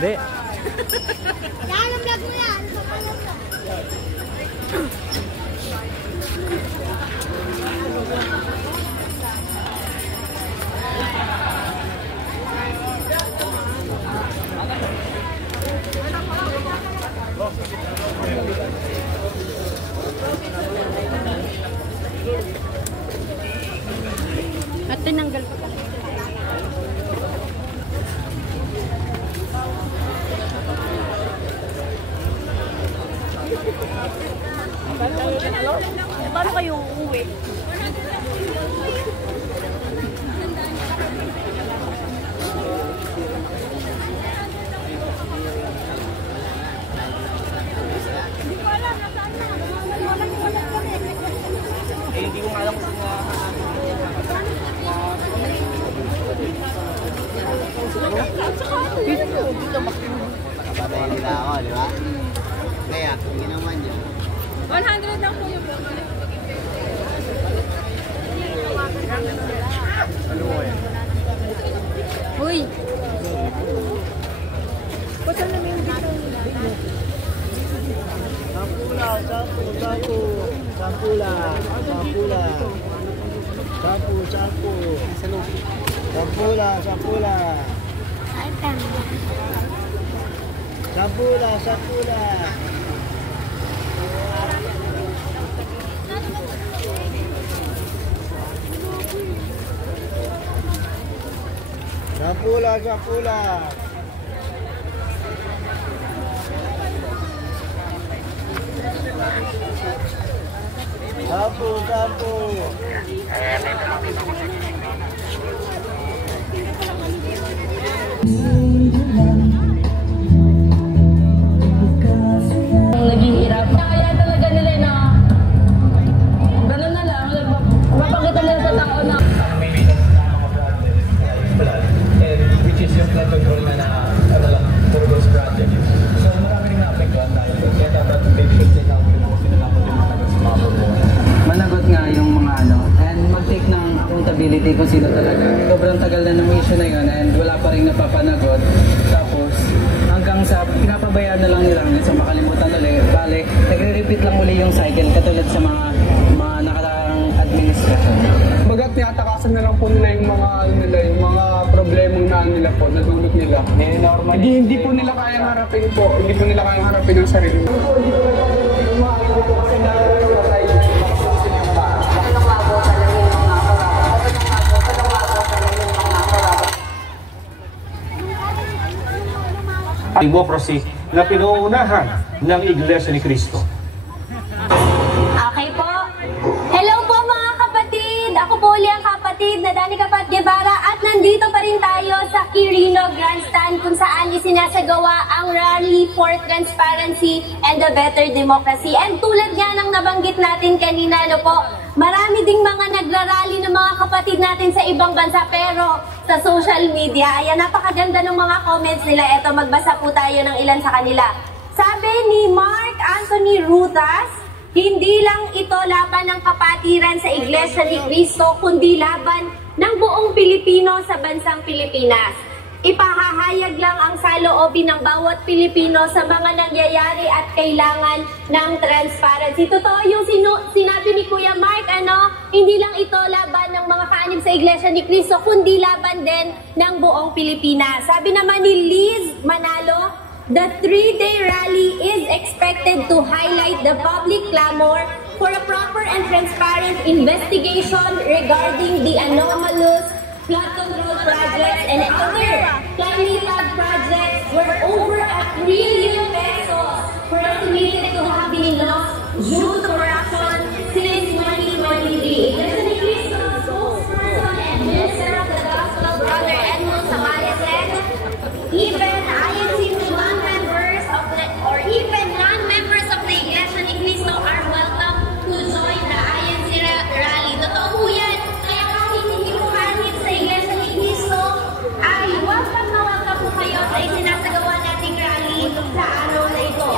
Hindi. Yan ang vlog mo yan. At tinanggal ko pa. Paano kayo uuwi? Hindi ko alam kung Nakabatayin nila ako, di ba? Kaya, kung ginawa niyo. 100 lang po yung vlog. Uy! Pasal na may hindi ko nila. Sampula, sampula. Sampula. Sampu. Naghihirap. Kaya talaga nila na gano'n na lang. Mapakita nila sa tao na which is yung flood control na for those projects. So marami rin na-apektuhan tayo. Kaya dapat make sure din natin kung sino dapat yung managot sa mga problema. Managot nga yung mga and mag-take ng accountability kung sino talaga. Sobrang tagal na ng issue na yun and wala pa rin napapanagot. Tapos hanggang sa pinapabayaan na lang nila hanggang sa makalimutan ulit. Bale, nagre-repeat lang uli yung cycle katulad sa mga nakaraang administration. Bagat tinatakasan na lang po nila yung mga problemang nila po, nadulot nila. Hindi po nila kayang harapin po, hindi po nila kayang harapin ang sarili. Democracy na pinuunahan ng Iglesia ni Cristo. Okay po. Hello po mga kapatid. Ako po uli ang kapatid na Dani Kapat Guevara at nandito pa rin tayo sa Quirino Grandstand kung saan isinasagawa ang Rally for Transparency and a Better Democracy. And tulad nga ng nabanggit natin kanina, marami ding mga nagrarally ng mga kapatid natin sa ibang bansa pero sa social media, ayan, napakaganda ng mga comments nila. Eto, magbasa po tayo ng ilan sa kanila. Sabi ni Mark Anthony Rutas, hindi lang ito laban ng kapatiran sa Iglesia ni Cristo, kundi laban ng buong Pilipino sa bansang Pilipinas. Ipahahayag lang ang saloobin ng bawat Pilipino sa mga nangyayari at kailangan ng transparency. Totoo yung sinabi ni Kuya Mark, hindi lang ito laban ng mga kaanib sa Iglesia ni Cristo, kundi laban din ng buong Pilipinas. Sabi naman ni Liz Manalo, the 3-day rally is expected to highlight the public clamor for a proper and transparent investigation regarding the anomalous flood control projects and other climate projects where over ₱1 trillion were estimated to have been lost due to corruption since 2023. Iglesia ni Cristo spokesperson and minister of the gospel, Brother Edmund Samaria, said even INC non-members of the Iglesia ni Cristo are welcome to join the INC rally. Totoo po yan. Kaya kahit hindi po kanit sa Iglesia ni Cristo, ay welcome na welcome po kayo sa isinasagawa nating rally sa araw na ito.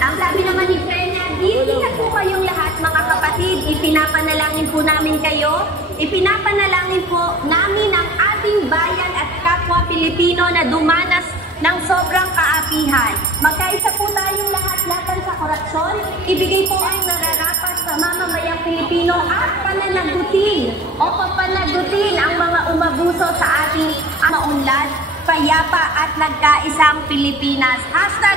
Ang sabi naman ni Frenya, ingat po kayong lahat mga kapatid, ipinapanalangin po namin kayo, ipinapanalangin po namin ang ating bayan at kapwa Pilipino na dumanas ng sobrang kaapihan. Magkaisa po tayong lahat laban sa korupsyon, ibigay po ang nararapat sa mamamayang Pilipino at pananagutin o papanagutin ang mga umabuso sa ating maunlad, payapa at nagkaisang Pilipinas.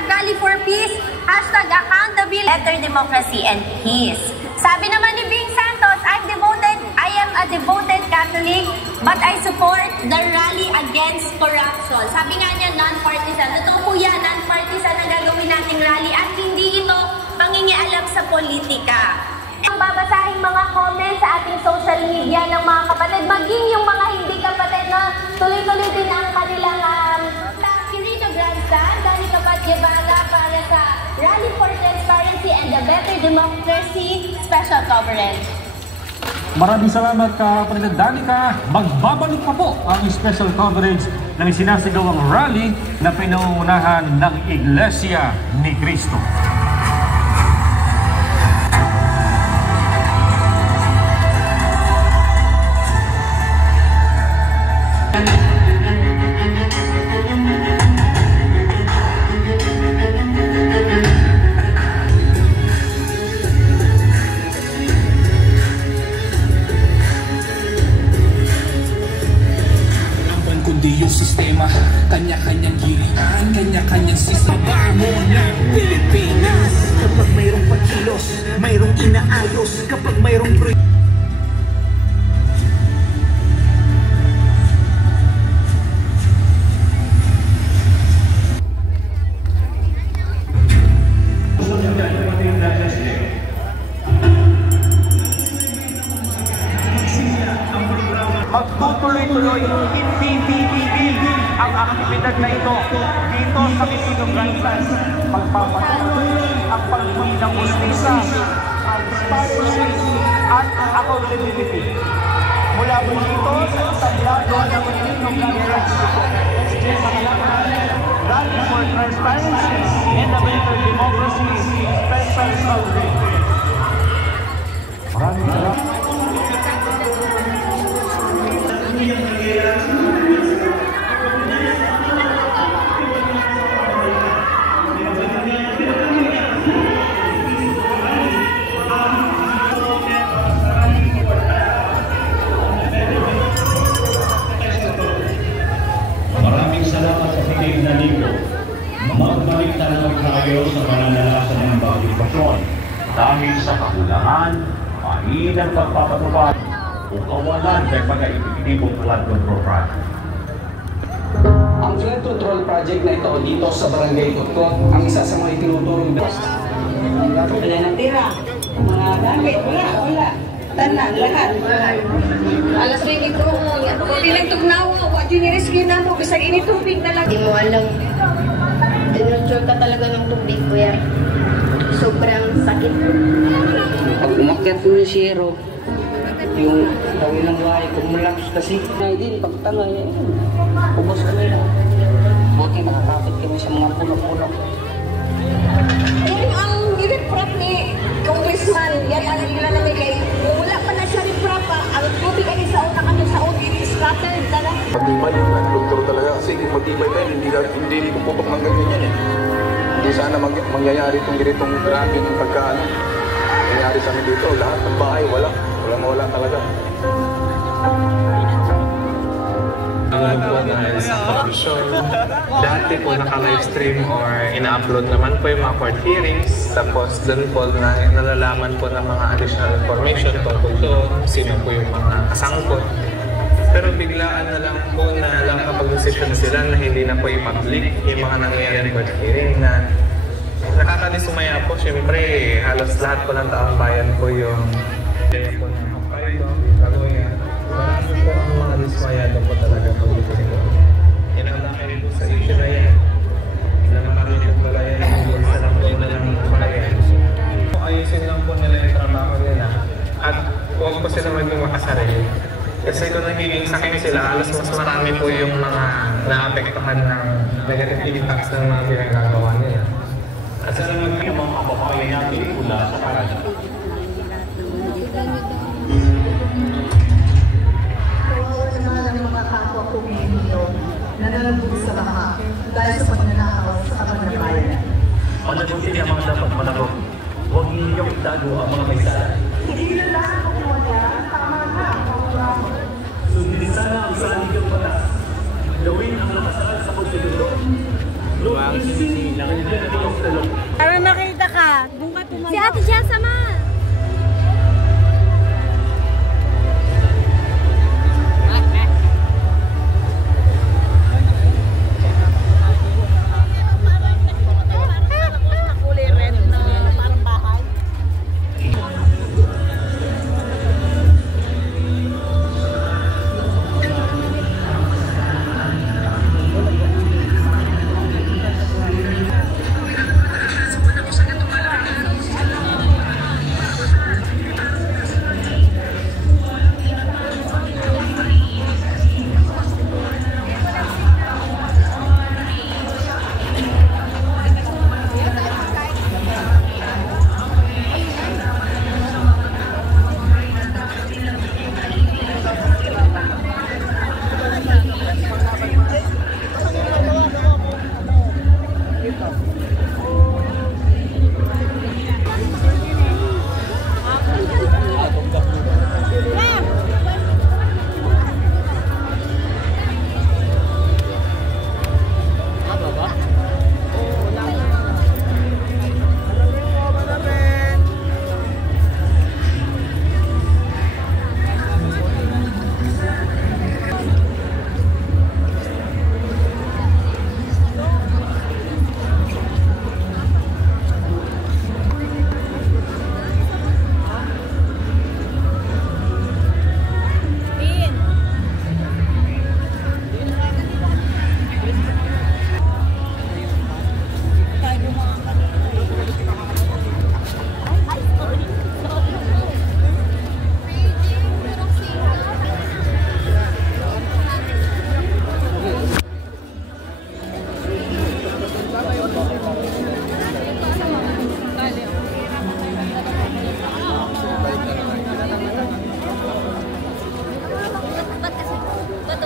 #Rally for Peace, #accountability, better democracy and peace. Sabi naman ni Bing Santos, I am a devoted Catholic, but I support the rally against corruption. Sabi nga niya, non-partisan. Totoo po yan, non-partisan ang gagawin nating rally at hindi ito pangingialam sa politika. Ang babasahing mga comments sa ating social media ng mga kapatid, maging yung mga hindi kapatid na tuloy-tuloy din ang kanilang sa Quirino Grandstand, Danny Kapad Guevara para sa Rally for Transparency and the Better Democracy Special Coverage. Maraming salamat Kapatid Danica. Magbabalik pa po ang special coverage ng sinasigawang rally na pinangungunahan ng Iglesia ni Cristo. Kundi yung sistema, kanya-kanyang girian, kanya-kanyang sistema. Bangon ng Pilipinas. Kapag mayroong pagkilos, mayroong inaayos. Kapag mayroong Magtutuloy-tuloy, hindi titigil ang aktibidad na ito dito sa Quirino Grandstand. Magpapatuloy ang pagbuhay ng justisya, transparency at accountability. Mula po dito sa isang lado ng Quirino Grandstand, Rally for Transparency and the Better Democracy Special Coverage. Maraming salamat. Maraming salamat sa piling na libro. Magbalik talaga tayo sa pananalasan ng bagay-pasyon dahil sa kakulangan, mainang pagpapatupad o kawalan ng mga epekitibong flood control project. Ang flood control project na ito dito sa Barangay Kutkot, ang isa sa mga itinutulong na Wala nang tira. Mga gamit, wala. Tanan, lahat. Alas rin ito, hindi lang tugnawa, wag yun i-rescue na mo, kasi initubig na lang. Hindi mo alam, dinurture ka talaga ng tubig, kuya. Sobrang sakit. Pag umakyat mo yung zero, yung tawin ng bahay, kumulaps kasi. Ay din, pagtanga yan. Ubos kami na. Buti nakakapit kami sa mga puno-puno. Yung ang i-reprop ni Congressman, yan ang nilalagay kay wala pa na siya reprop pa. Ang tubig ay sa una kami sa audit, scattered na lang. Matibay yung doktor talaga kasi kung matibay ba hindi puputok ng ganyan yan eh. Hindi sana mangyayari itong ganitong grabe ng pagkaan. Nangyayari sa amin dito, lahat ng bahay wala talaga. Po dahil sa corruption. Dati po naka-livestream or ina-upload naman po yung mga court hearings. Tapos doon po nalalaman po ng mga additional information tungkol doon, sino po yung mga kasangkot. Pero biglaan na lang po na nakapag-decision sila na hindi na po i-public yung mga nangyayari court hearing na nakakadisumaya po. Siyempre, halos lahat po ng taong bayan po yung po ng Hokkaido, Kagoya. Marami po ang mga dismayado po talaga po dito nito. Yan ang dami rin po sa issue na yan. Na nakarinig pala yan sa lang po na lang bayan. Ayusin lang po nila yung trabaho nila at huwag po sila maging makasarili. Kasi kung nagiging sakit sila, alas mas marami po yung mga naapektuhan ng negative impacts ng mga pinagagawa nila. At sa naman yung mga kababayan natin mula sa Canada. Kawawa naman ang mga kapwa Pilipino na nalabog sa baha dahil sa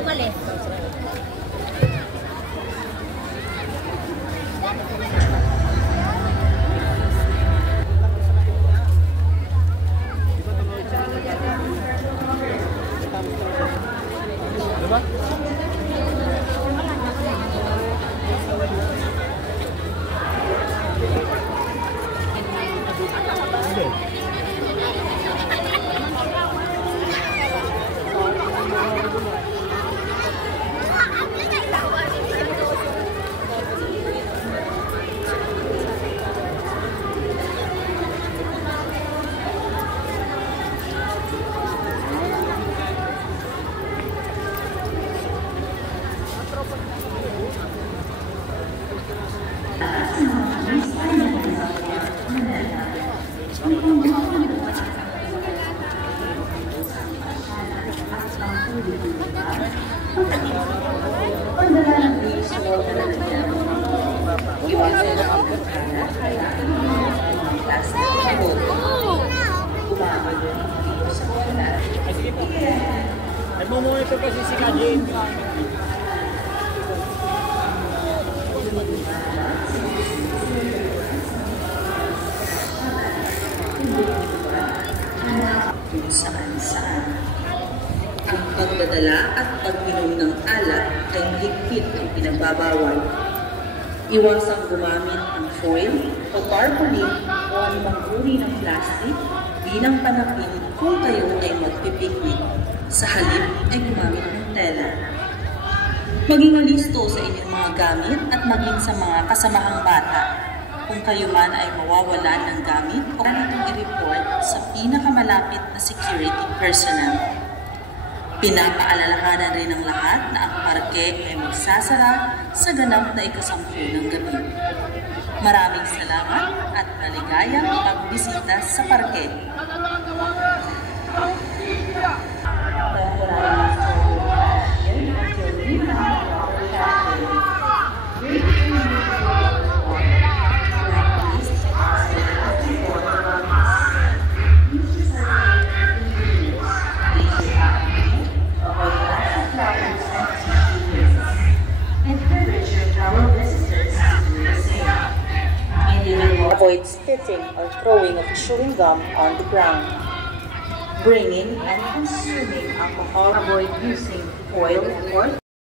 umalis. Nagmumonitor kasi si Kajin. Kung saan-saan. Ang pagdadala at pag-inom ng alak ay mahigpit ang pinagbabawal. Iwasang gumamit ng foil o tarpaulin o anumang uri ng plastic bilang panapin kung kayo ay magpipiknik. Sa halip ay gumamit ng tela. Maging alisto sa inyong mga gamit at maging sa mga kasamahang bata. Kung kayo man ay mawawalan ng gamit, huwag itong i-report sa pinakamalapit na security personnel. Pinapaalalahanan rin ng lahat na ang parke ay magsasara sa ganap na ika-10 ng gabi. Maraming salamat at maligayang pagbisita sa parke. Avoid spitting or throwing of chewing gum on the ground. Bringing and consuming alcohol. Avoid using foil or